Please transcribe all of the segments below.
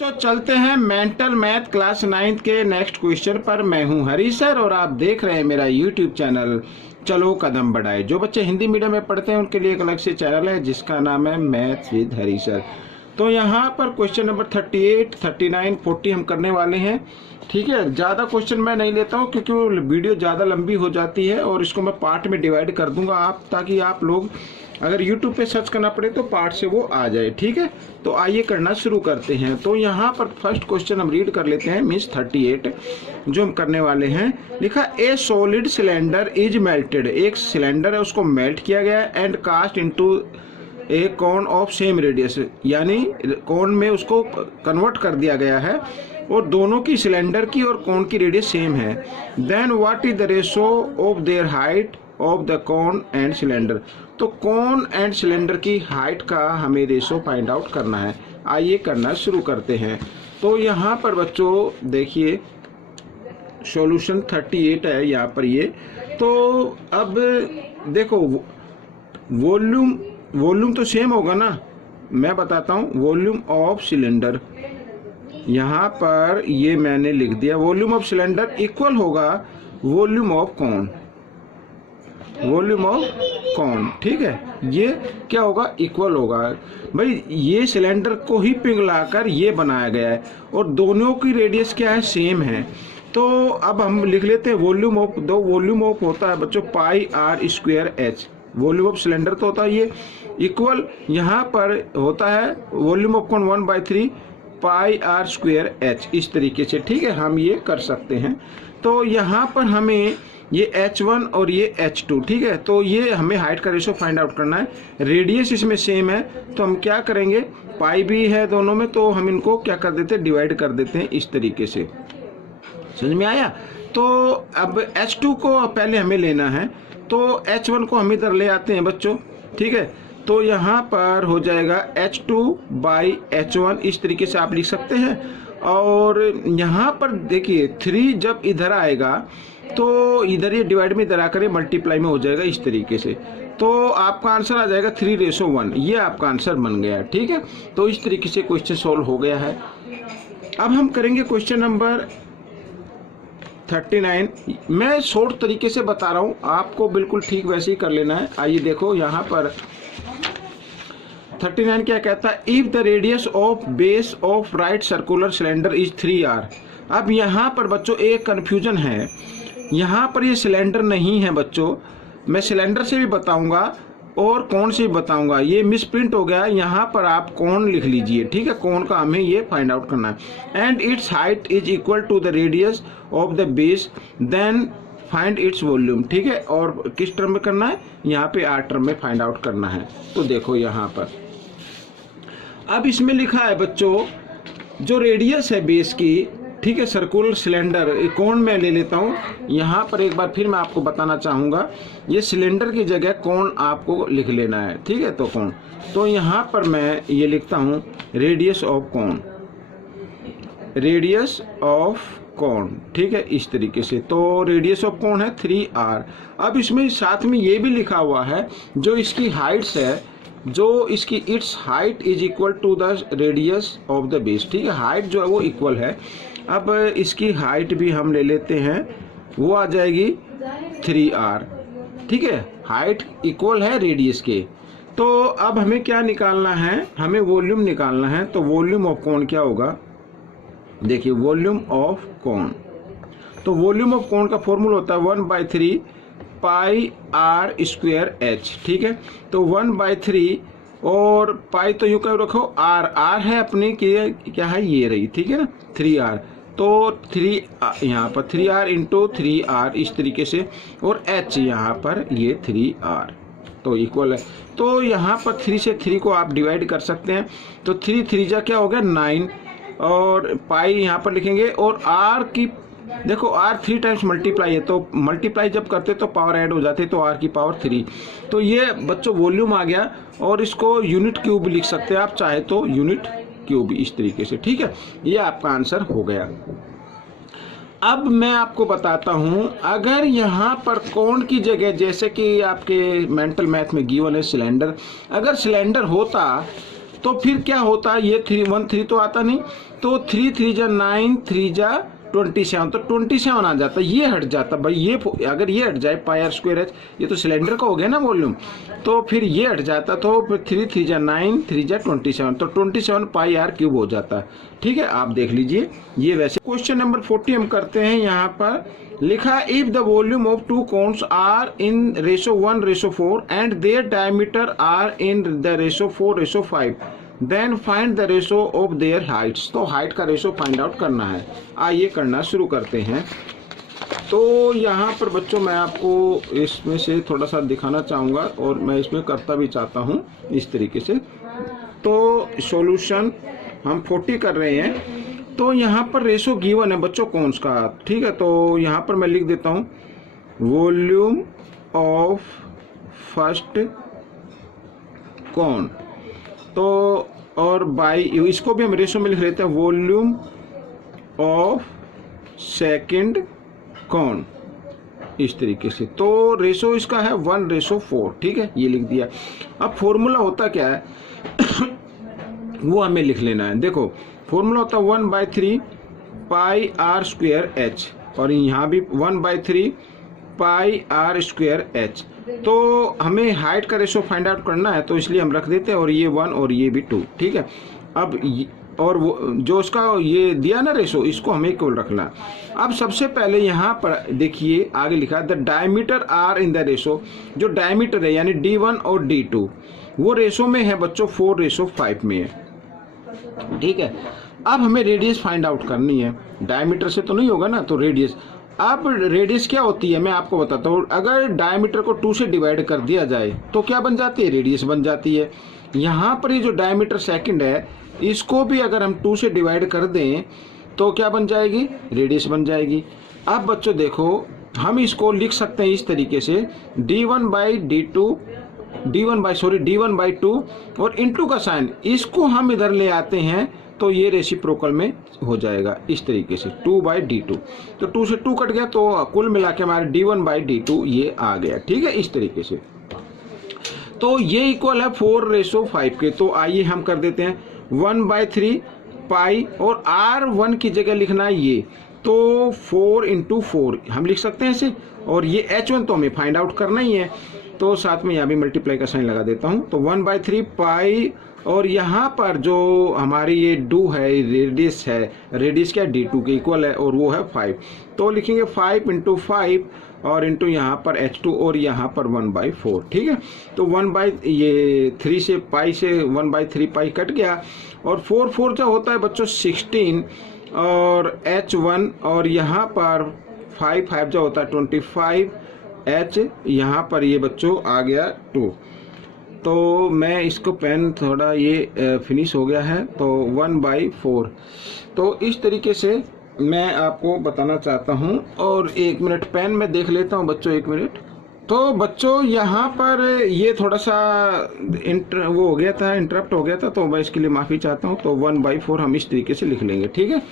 तो चलते हैं मेंटल मैथ क्लास 9th के नेक्स्ट क्वेश्चन पर। मैं हूं हरी सर और आप देख रहे हैं मेरा यूट्यूब चैनल चलो कदम बढ़ाए। जो बच्चे हिंदी मीडियम में पढ़ते हैं उनके लिए एक अलग से चैनल है जिसका नाम है मैथ्स विद हरी सर। तो यहाँ पर क्वेश्चन नंबर 38, 39, 40 हम करने वाले हैं। ठीक है, ज़्यादा क्वेश्चन मैं नहीं लेता हूँ क्योंकि वो वीडियो ज़्यादा लंबी हो जाती है और इसको मैं पार्ट में डिवाइड कर दूंगा ताकि आप लोग अगर YouTube पे सर्च करना पड़े तो पार्ट से वो आ जाए। ठीक है, तो आइए करना शुरू करते हैं। तो यहाँ पर फर्स्ट क्वेश्चन हम रीड कर लेते हैं, मीन्स 38 जो हम करने वाले हैं। लिखा a solid cylinder is melted, एक सिलेंडर है उसको मेल्ट किया गया and cast into a cone of same radius, यानी कोन में उसको कन्वर्ट कर दिया गया है और दोनों की सिलेंडर की और कोन की रेडियस सेम है। Then what is the ratio of their height of the cone and cylinder, तो कोन एंड सिलेंडर की हाइट का हमें रेशो फाइंड आउट करना है। आइए करना शुरू करते हैं। तो यहाँ पर बच्चों देखिए सॉल्यूशन 38 है यहाँ पर ये। तो अब देखो वॉल्यूम तो सेम होगा ना, मैं बताता हूँ। वॉल्यूम ऑफ सिलेंडर यहाँ पर ये मैंने लिख दिया, वॉल्यूम ऑफ सिलेंडर इक्वल होगा volume of cone, volume of कोन। ठीक है, ये क्या होगा, इक्वल होगा। भाई ये सिलेंडर को ही पिघलाकर ये बनाया गया है और दोनों की रेडियस क्या है, सेम है। तो अब हम लिख लेते हैं वॉल्यूम ऑफ, दो वॉल्यूम ऑफ होता है बच्चों pi r square h, volume of cylinder तो होता है ये, इक्वल यहाँ पर होता है volume of cone 1/3 pi r square h, इस तरीके से। ठीक है, हम ये कर सकते हैं। तो यहाँ पर हमें ये H1 और ये H2, ठीक है, तो ये हमें हाइट का रेशो फाइंड आउट करना है। रेडियस इसमें सेम है तो हम क्या करेंगे, पाई भी है दोनों में, तो हम इनको क्या कर देते हैं, डिवाइड कर देते हैं इस तरीके से। समझ में आया? तो अब H2 को पहले हमें लेना है, तो H1 को हम इधर ले आते हैं बच्चों। ठीक है, तो यहाँ पर हो जाएगा H2/H1, इस तरीके से आप लिख सकते हैं। और यहाँ पर देखिए 3 जब इधर आएगा तो इधर ये डिवाइड में इधर आकर मल्टीप्लाई में हो जाएगा इस तरीके से। तो आपका आंसर आ जाएगा 3:1, ये आपका आंसर बन गया। ठीक है, तो इस तरीके से क्वेश्चन सॉल्व हो गया है। अब हम करेंगे क्वेश्चन नंबर 39। मैं शॉर्ट तरीके से बता रहा हूँ, आपको बिल्कुल ठीक वैसे ही कर लेना है। आइए देखो यहाँ पर 39 क्या कहता है, if the radius of base of right circular cylinder is 3r। अब यहाँ पर बच्चों एक कन्फ्यूजन है, यहाँ पर ये सिलेंडर नहीं है बच्चों, मैं सिलेंडर से भी बताऊंगा और कौन से भी बताऊंगा, ये मिसप्रिंट हो गया है। यहाँ पर आप कौन लिख लीजिए। ठीक है, कौन का हमें ये फाइंड आउट करना है। And its height is equal to the radius of the base, then find its volume. ठीक है, और किस टर्म में करना है, यहाँ पे r टर्म में फाइंड आउट करना है। तो देखो यहाँ पर अब इसमें लिखा है बच्चों जो रेडियस है बेस की, ठीक है, सर्कुलर सिलेंडर कोण में ले लेता हूँ। यहाँ पर एक बार फिर मैं आपको बताना चाहूँगा, ये सिलेंडर की जगह कोण आपको लिख लेना है। ठीक है, तो कोण, तो यहाँ पर मैं ये लिखता हूँ रेडियस ऑफ कोण, रेडियस ऑफ कोण। ठीक है, इस तरीके से। तो रेडियस ऑफ कोण है 3r। अब इसमें साथ में ये भी लिखा हुआ है जो इसकी हाइट्स है, जो इसकी its height is equal to the radius of the base. ठीक है, हाइट जो है वो इक्वल है। अब इसकी हाइट भी हम ले लेते हैं, वो आ जाएगी 3r। ठीक है, हाइट इक्वल है रेडियस के। तो अब हमें क्या निकालना है, हमें वॉल्यूम निकालना है। तो वॉल्यूम ऑफ कोण क्या होगा, देखिए वॉल्यूम ऑफ कोण, तो वॉल्यूम ऑफ कोण का फॉर्मूला होता है 1/3 पाई आर स्क्वायर एच। ठीक है, तो 1/3 और पाई तो यूं कर रखो, आर है अपनी क्या है, ये रही। ठीक है ना, 3r, तो 3 यहाँ पर 3r इंटू 3r इस तरीके से, और h यहाँ पर ये 3r, तो इक्वल है। तो यहाँ पर 3 से 3 को आप डिवाइड कर सकते हैं। तो 3 3 जा क्या हो गया 9, और पाई यहाँ पर लिखेंगे, और r की देखो r 3 टाइम्स मल्टीप्लाई है, तो मल्टीप्लाई जब करते तो पावर ऐड हो जाती, तो r की पावर 3। तो ये बच्चों वॉल्यूम आ गया, और इसको यूनिट क्यूब लिख सकते हैं आप चाहे तो, यूनिट क्यूब इस तरीके से। ठीक है, ये आपका आंसर हो गया। अब मैं आपको बताता हूं, अगर यहाँ पर कोण की जगह, जैसे कि आपके मेंटल मैथ में गिवन है सिलेंडर, अगर सिलेंडर होता तो फिर क्या होता, ये 3 1 3 तो आता नहीं, तो 3 3 जा 9, 3 जा 27, तो 27 आ जाता, ये हट जाता भाई। ये अगर ये हट जाए पाई आर स्क्वायर एच, ये तो सिलेंडर का हो गया ना वॉल्यूम, तो फिर ये हट जाता, तो फिर 3 3 जा 9, 3 जा 27, तो 27 पाई आर क्यूब हो जाता। ठीक है, आप देख लीजिए ये वैसे। क्वेश्चन नंबर 40 हम करते हैं। यहाँ पर लिखा if the volume of two cones are in ratio 1:4 and their diameter are in the ratio 4:5, then find the ratio of their heights. तो हाइट का रेशो फाइंड आउट करना है। आइए करना शुरू करते हैं। तो यहाँ पर बच्चों मैं आपको इसमें से थोड़ा सा दिखाना चाहूँगा और मैं इसमें करता भी चाहता हूँ इस तरीके से। तो सॉल्यूशन हम 40 कर रहे हैं। तो यहाँ पर रेशो गिवन है बच्चों कौन का, ठीक है। तो यहाँ पर मैं लिख देता हूँ वॉल्यूम ऑफ फर्स्ट कौन, तो और बाई इसको भी हम रेशो में लिख लेते हैं वॉल्यूम ऑफ सेकंड कौन, इस तरीके से। तो रेशो इसका है 1:4, ठीक है, ये लिख दिया। अब फॉर्मूला होता क्या है वो हमें लिख लेना है। देखो फॉर्मूला होता है 1/3 पाई आर स्क्वायर एच, और यहाँ भी 1/3 पाई आर स्क्वायर एच। तो हमें हाइट का रेशो फाइंड आउट करना है, तो इसलिए हम रख देते हैं, और ये 1 और ये भी 2, ठीक है। अब और वो जो उसका ये दिया ना रेशो, इसको हमें इक्वल रखना है। अब सबसे पहले यहाँ पर देखिए आगे लिखा है the diameter are in the ratio. जो डायमीटर है यानी D1 और D2 वो रेशो में है बच्चों 4:5 में है, ठीक है। अब हमें रेडियस फाइंड आउट करनी है, डायमीटर से तो नहीं होगा ना, तो रेडियस। अब रेडियस क्या होती है मैं आपको बताता हूँ। अगर डायमीटर को 2 से डिवाइड कर दिया जाए तो क्या बन जाती है, रेडियस बन जाती है। यहाँ पर ये जो डायमीटर सेकंड है इसको भी अगर हम 2 से डिवाइड कर दें तो क्या बन जाएगी, रेडियस बन जाएगी। अब बच्चों देखो हम इसको लिख सकते हैं इस तरीके से D1/2 और इंटू का साइन इसको हम इधर ले आते हैं तो ये रेसिप्रोकल में हो जाएगा इस तरीके से 2/D2। तो 2 से 2 कट गया तो कुल मिला के हमारे D1/D2 ये आ गया, ठीक है, इस तरीके से। तो ये इक्वल है 4:5 के। तो आइए हम कर देते हैं 1/3 पाई, और R1 की जगह लिखना है ये, तो 4 × 4 हम लिख सकते हैं इसे, और ये H1 तो हमें फाइंड आउट करना ही है, तो साथ में यहाँ भी मल्टीप्लाई का साइन लगा देता हूँ। तो 1/3 पाई, और यहाँ पर जो हमारी ये डू है रेडियस है, रेडियस क्या D2 के इक्वल है और वो है 5, तो लिखेंगे 5 × 5 और इंटू यहाँ पर H2 और यहाँ पर 1/4, ठीक है। तो 1/3 से पाई से 1/3 पाई कट गया, और 4 जो होता है बच्चों 16, और H1 और यहाँ पर 5 जो होता है 25, H यहाँ पर ये बच्चों आ गया 2। तो मैं इसको पेन थोड़ा ये फिनिश हो गया है, तो 1/4। तो इस तरीके से मैं आपको बताना चाहता हूँ। और 1 मिनट पेन में देख लेता हूँ बच्चों, 1 मिनट। तो बच्चों यहाँ पर ये थोड़ा सा वो हो गया था, इंटरप्ट हो गया था, तो मैं इसके लिए माफ़ी चाहता हूँ। तो 1/4 हम इस तरीके से लिख लेंगे, ठीक है।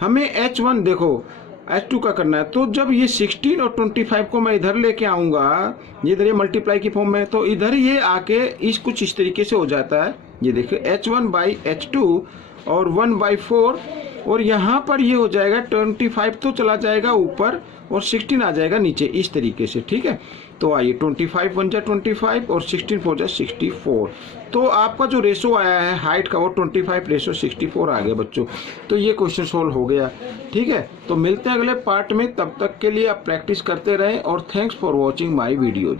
हमें H1 देखो H2 का करना है, तो जब ये 16 और 25 को मैं इधर लेके आऊँगा, ये इधर ये मल्टीप्लाई की फॉर्म में, तो इधर ये आके इस कुछ इस तरीके से हो जाता है। ये देखिए H1/H2 और 1/4, और यहाँ पर ये हो जाएगा 25 तो चला जाएगा ऊपर और 16 आ जाएगा नीचे, इस तरीके से, ठीक है। तो आइए 25 बन जाए 25 और 16 हो जाए 64। तो आपका जो रेशो आया है हाइट का वो 25:64 आ गया बच्चों। तो ये क्वेश्चन सोल्व हो गया, ठीक है। तो मिलते हैं अगले पार्ट में, तब तक के लिए आप प्रैक्टिस करते रहें, और thanks for watching my videos.